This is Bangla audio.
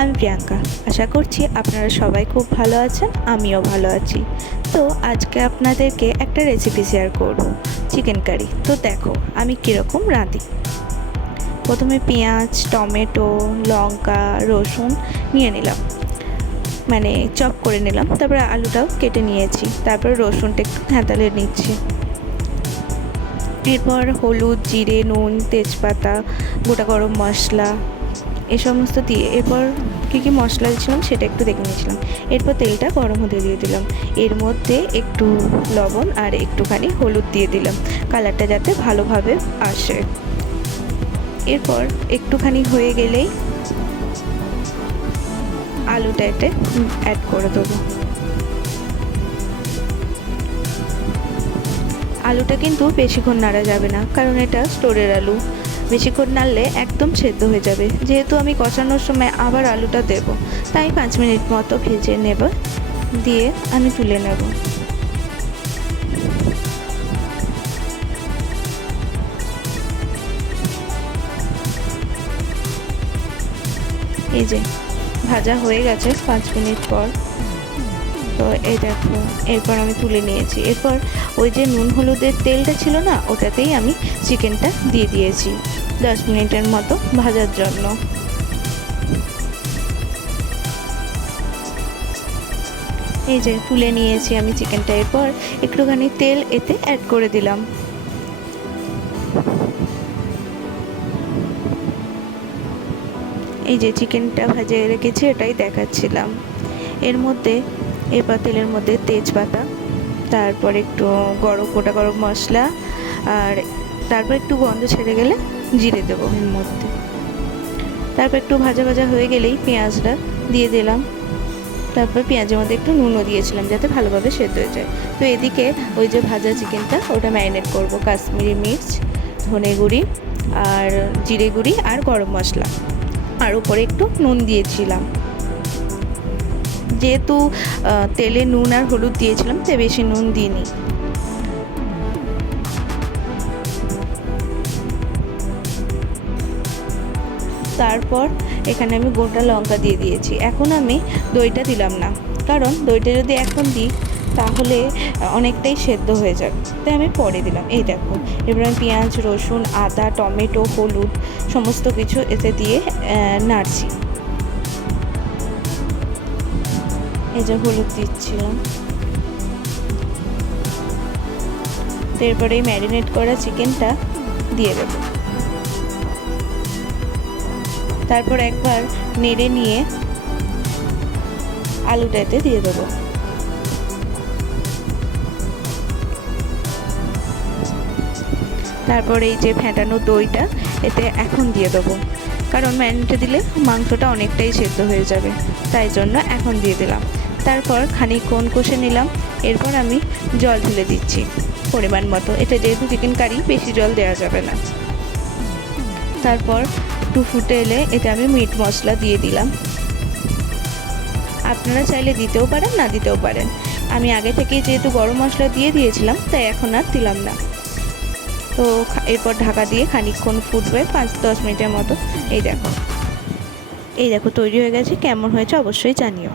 আমি প্রিয়াঙ্কা। আশা করছি আপনারা সবাই খুব ভালো আছেন, আমিও ভালো আছি। তো আজকে আপনাদেরকে একটা রেসিপি শেয়ার করব, চিকেন কারি। তো দেখো আমি কীরকম রাঁধি। প্রথমে পেঁয়াজ, টমেটো, লঙ্কা, রসুন নিয়ে নিলাম, মানে চপ করে নিলাম। তারপরে আলুটাও কেটে নিয়েছি। তারপর রসুনটা একটু থেঁতালে নিচ্ছি। এরপর হলুদ, জিরে, নুন, তেজপাতা, গোটা গরম মশলা এ সমস্ত দিয়ে এরপর কী মশলা দিয়েছিলাম সেটা একটু দেখে নিয়েছিলাম। এরপর তেলটা গরম হতে দিয়ে দিলাম। এর মধ্যে একটু লবণ আর একটুখানি হলুদ দিয়ে দিলাম, কালারটা যাতে ভালোভাবে আসে। এরপর একটুখানি হয়ে গেলেই আলুটা এতে অ্যাড করে দেবো। আলুটা কিন্তু বেশিক্ষণ নাড়া যাবে না, কারণ এটা স্টোরের আলু। বেশিক্ষণ নাড়লে একদম সেদ্ধ হয়ে যাবে। যেহেতু আমি কষানোর সময় আবার আলুটা দেব, তাই 5 মিনিট মতো ভেজে নেব, দিয়ে আমি তুলে নেব। এই যে ভাজা হয়ে গেছে 5 মিনিট পর। তো এই দেখো, এরপর আমি তুলে নিয়েছি। এরপর ওই যে নুন হলুদের তেলটা ছিল না, ওটাতেই আমি চিকেনটা দিয়ে দিয়েছি 10 মিনিটের মতো ভাজার জন্য। এই যে তুলে নিয়েছি আমি চিকেনটা। এরপর একটুখানি তেল এতে অ্যাড করে দিলাম। এই যে চিকেনটা ভাজিয়ে রেখেছি, এটাই দেখাচ্ছিলাম। এর মধ্যে এরপর তেলের মধ্যে তেজপাতা, তারপর একটু গোটা গরম মশলা, আর তারপর একটু গন্ধ ছেড়ে গেলে জিরে দেবো এর মধ্যে। তারপর একটু ভাজা ভাজা হয়ে গেলেই পেঁয়াজটা দিয়ে দিলাম। তারপর পেঁয়াজের মধ্যে একটু নুনও দিয়েছিলাম যাতে ভালোভাবে সেদ্ধ হয়ে যায়। তো এদিকে ওই যে ভাজা চিকেনটা ওটা ম্যারিনেট করব। কাশ্মীরি মির্চ, ধনে গুঁড়ি আর জিরে গুঁড়ি আর গরম মশলা, আর উপরে একটু নুন দিয়েছিলাম। যেহেতু তেলে নুন আর হলুদ দিয়েছিলাম তাই বেশি নুন দিইনি। তারপর এখানে আমি গোটা লঙ্কা দিয়ে দিয়েছি। এখন আমি দইটা দিলাম না, কারণ দইটা যদি এখন দিই তাহলে অনেকটাই সেদ্ধ হয়ে যাবে, তাই আমি পরে দিলাম। এই দেখো, এবার আমি পেঁয়াজ, রসুন, আদা, টমেটো, হলুদ সমস্ত কিছু এতে দিয়ে নাড়ছি। এই যে হলুদ দিচ্ছিলাম। এরপরে এই ম্যারিনেট করা চিকেনটা দিয়ে দেবো। তারপর একবার নেড়ে নিয়ে আলুটাতে দিয়ে দেবো। তারপর এই যে ফেটানো দইটা এতে এখন দিয়ে দেবো, কারণ ম্যারিনেটে দিলে মাংসটা অনেকটাই সেদ্ধ হয়ে যাবে, তাই জন্য এখন দিয়ে দিলাম। তারপর খানিকক্ষণ কষে নিলাম। এরপর আমি জল ঢেলে দিচ্ছি পরিমাণ মতো। এটা যেহেতু চিকেন কারি, বেশি জল দেওয়া যাবে না। তারপর একটু ফুটে এলে এতে আমি মিট মশলা দিয়ে দিলাম। আপনারা চাইলে দিতেও পারেন, না দিতেও পারেন। আমি আগে থেকেই যেহেতু গরম মশলা দিয়ে দিয়েছিলাম, তাই এখন আর দিলাম না। তো এরপর ঢাকা দিয়ে খানিকক্ষণ ফুটবে, 5-10 মিনিটের মতো। এই দেখো তৈরি হয়ে গেছে। কেমন হয়েছে অবশ্যই জানিও।